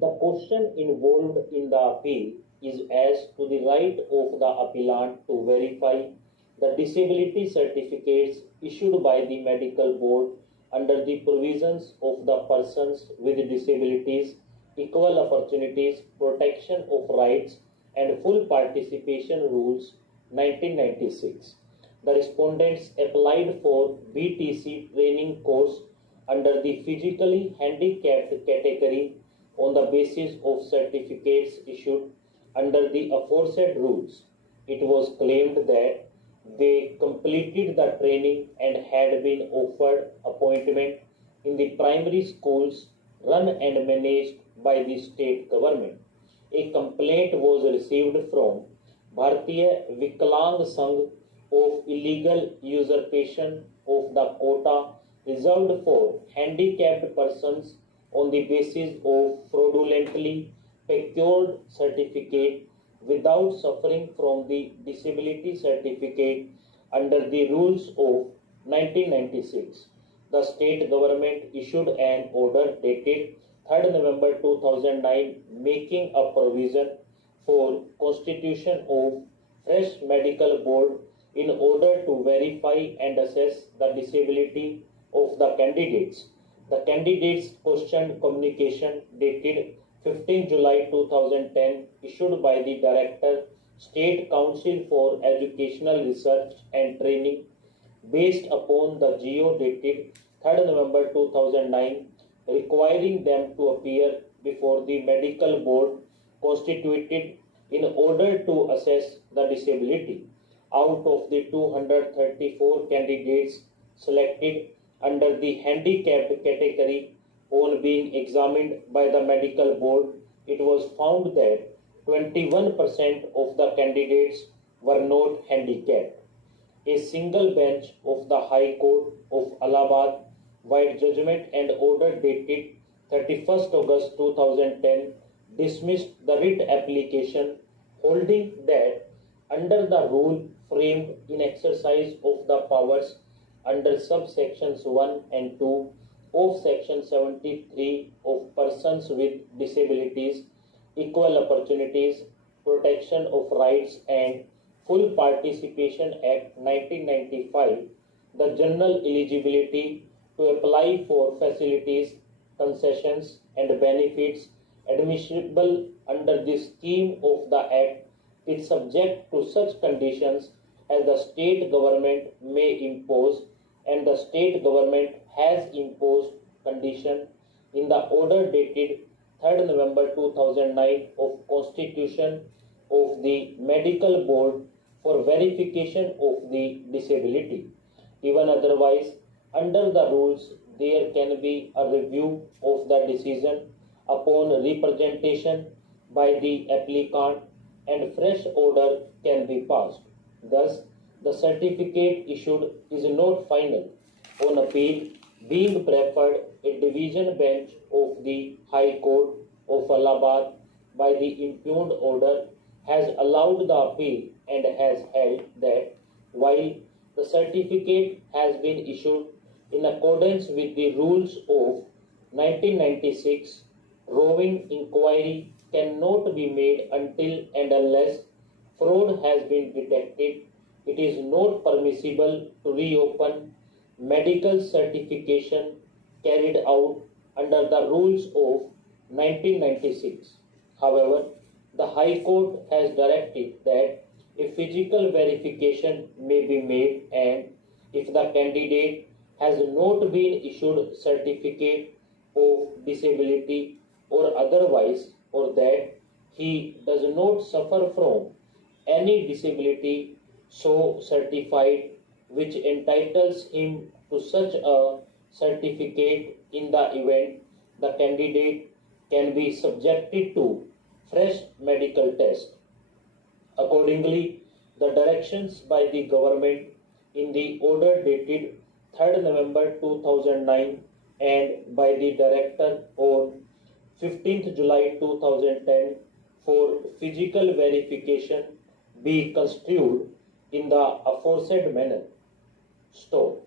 The question involved in the appeal is as to the right of the appellant to verify the disability certificates issued by the medical board under the provisions of the Persons with Disabilities, Equal Opportunities, Protection of Rights and Full Participation Rules 1996. The respondents applied for BTC training course under the physically handicapped category on the basis of certificates issued under the aforesaid rules. It was claimed that they completed the training and had been offered appointment in the primary schools run and managed by the state government. A complaint was received from Bharatiya Viklang Sangh of illegal usurpation of the quota reserved for handicapped persons on the basis of fraudulently procured certificate without suffering from the disability certificate under the rules of 1996. The state government issued an order dated 3rd November 2009 making a provision for constitution of fresh medical board in order to verify and assess the disability of the candidates. The candidates questioned communication dated 15 July 2010 issued by the Director, State Council for Educational Research and Training based upon the GO dated 3rd November 2009 requiring them to appear before the medical board constituted in order to assess the disability. Out of the 234 candidates selected under the handicapped category on being examined by the medical board, it was found that 21% of the candidates were not handicapped. A single bench of the High Court of Allahabad, by judgment and order dated 31st August 2010, dismissed the writ application, holding that under the rule framed in exercise of the powers under subsections 1 and 2 of Section 73 of Persons with Disabilities, Equal Opportunities, Protection of Rights and Full Participation Act 1995, the general eligibility to apply for facilities, concessions and benefits admissible under the scheme of the Act is subject to such conditions as the state government may impose, and the state government has imposed condition in the order dated 3rd November 2009 of Constitution of the Medical Board for verification of the disability. Even otherwise, under the rules, there can be a review of the decision upon representation by the applicant and fresh order can be passed. Thus, the certificate issued is not final. On appeal, being preferred, a division bench of the High Court of Allahabad by the impugned order has allowed the appeal and has held that while the certificate has been issued in accordance with the rules of 1996, roving inquiry cannot be made until and unless fraud has been detected. It is not permissible to reopen medical certification carried out under the rules of 1996. However, the High Court has directed that a physical verification may be made, and if the candidate has not been issued certificate of disability or otherwise, or that he does not suffer from any disability so certified which entitles him to such a certificate, in the event the candidate can be subjected to fresh medical test. Accordingly, the directions by the government in the order dated 3rd November 2009 and by the Director on 15th July 2010 for physical verification be construed in the aforesaid manner. Stop.